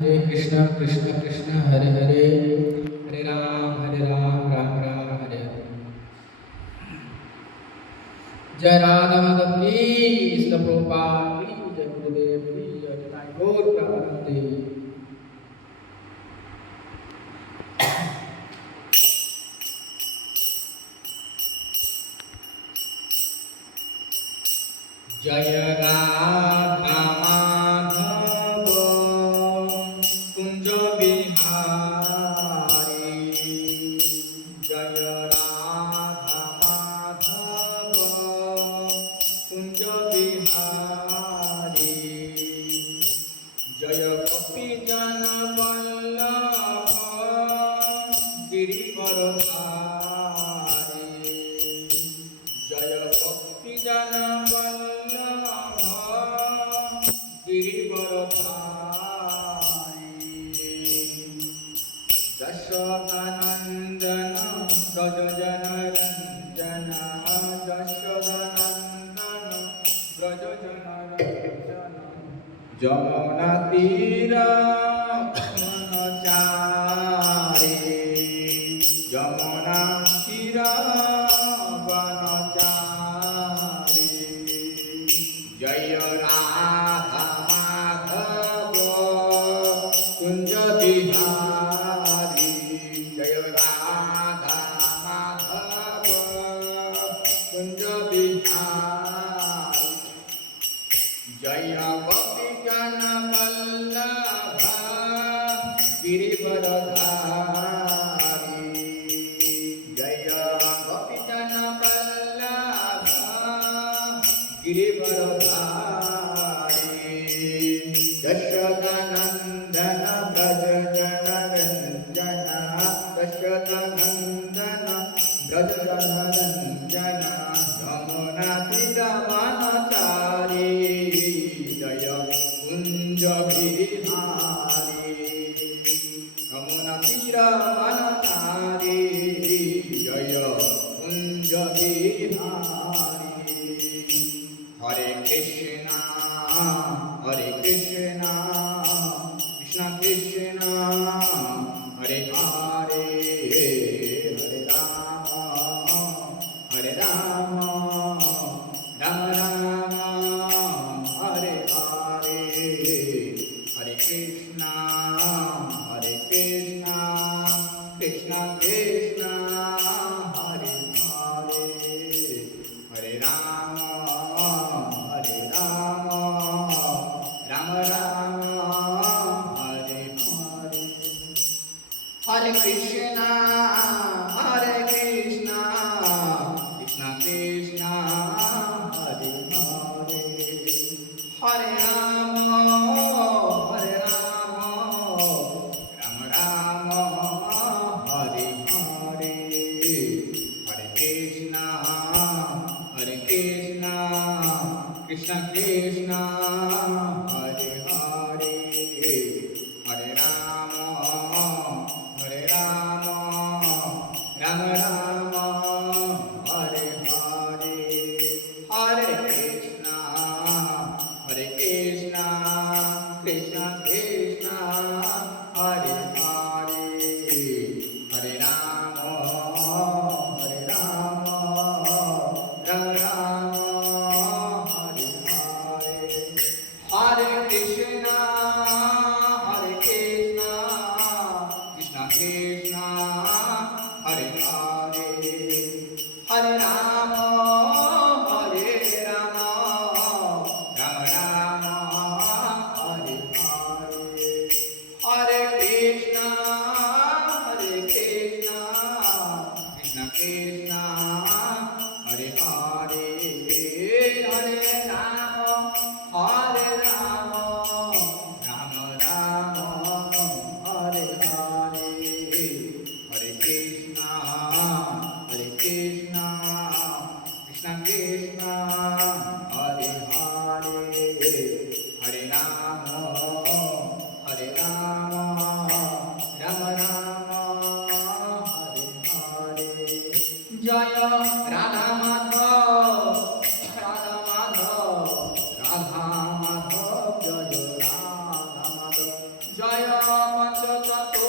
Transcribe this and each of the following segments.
हरे कृष्ण कृष्ण कृष्ण हरे हरे हरे राम राम राम हरे हरे। जय राधा माधव की, श्रील प्रभुपाद की, जय गुरुदेव की, जय निताई गौर प्रेमानंदे। जय राधा माधव कुंज बिहारी, जय राधा माधव कुंज बिहारी, जय गोपी जन वल्लभ गिरिवरधारी, जय गोपी जन वल्लभ गिरिवरधारी, यशोदानंदन व्रज जनरंजन, यशोदानंदन व्रज जनरंजन, যমুনা তীর বনচারী, যমুনা তীর বনচারী, জয় রাধা মাধব কুঞ্জ বিহারী, জয় রাধা মাধব কুঞ্জ বিহারী, জয় গোপী জন বল্লভ গিরিবরধারী, জয় গোপী জন বল্লভ গিরিবরধারী, যশোদানন্দন ব্রজ জনরঞ্জন, যশোদানন্দন ব্রজ জনরঞ্জন, যমুনা তীর বনচারী, জয় কুঞ্জ বিহারী, যমুনা তীর বনচারী, জয় কুঞ্জ বিহারী। হরে কৃষ্ণ কৃষ্ণ কৃষ্ণ হরে হরে, হরে রাম রাম রাম হরে হরে, হরে কৃষ্ণ কৃষ্ণ কৃষ্ণ হরে হরে, হরে রাম রাম রাম হরে হরে, হরে কৃষ্ণ কৃষ্ণ কৃষ্ণ হরে হরে, হরে রাম রাম রাম হরে হরে, হরে কৃষ্ণ কৃষ্ণ কৃষ্ণ হরে হরে, হরে রাম রাম রাম হরে হরে, হরে কৃষ্ণ কৃষ্ণ কৃষ্ণ হরে হরে, হরে রাম রাম রাম হরে হরে, হরে কৃষ্ণ কৃষ্ণ কৃষ্ণ হরে হরে, হরে রাম রাম রাম হরে হরে, হরে কৃষ্ণ কৃষ্ণ কৃষ্ণ হরে হরে, হরে রাম রাম রাম হরে হরে, হরে কৃষ্ণ কৃষ্ণ কৃষ্ণ হরে হরে, হরে রাম রাম হরে হরে, জয় রাধা মাধব রাধা মাধব রাধা মাধব, জয় রাধা মাধব, জয় পঞ্চতত্ত্ব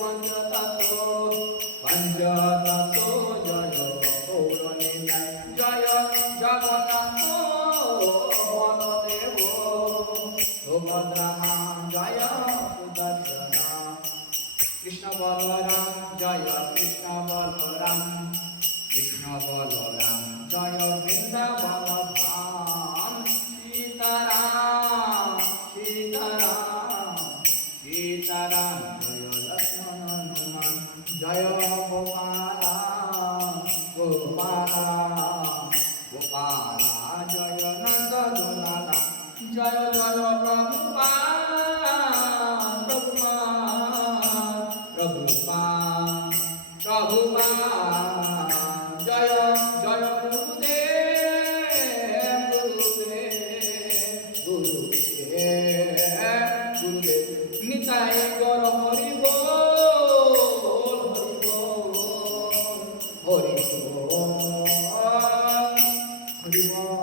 পঞ্চতত্ত্ব জয় গৌর নিতাই জয় জগন্নাথ বলদেব সুভদ্রা মা জয় সুদর্শনা কৃষ্ণ বলরাম জয় কৃষ্ণ বলরাম কৃষ্ণ বলরাম জয় বৃন্দাবন ধাম সীতারাম সীতারাম সীতারাম জয় লক্ষ্মণ হনুমান জয় গোপালা গোপালা গোপালা জয় নন্দ দুলালা জয় জয় প্রভুপা প্রভুপা প্রভুপা প্রভুপা জয় জয় গুরুদেব গুরুদেব গুরুদেব গুরুদেব নিতাই গৌর হরি বল হরি বল হরি বল হরি বল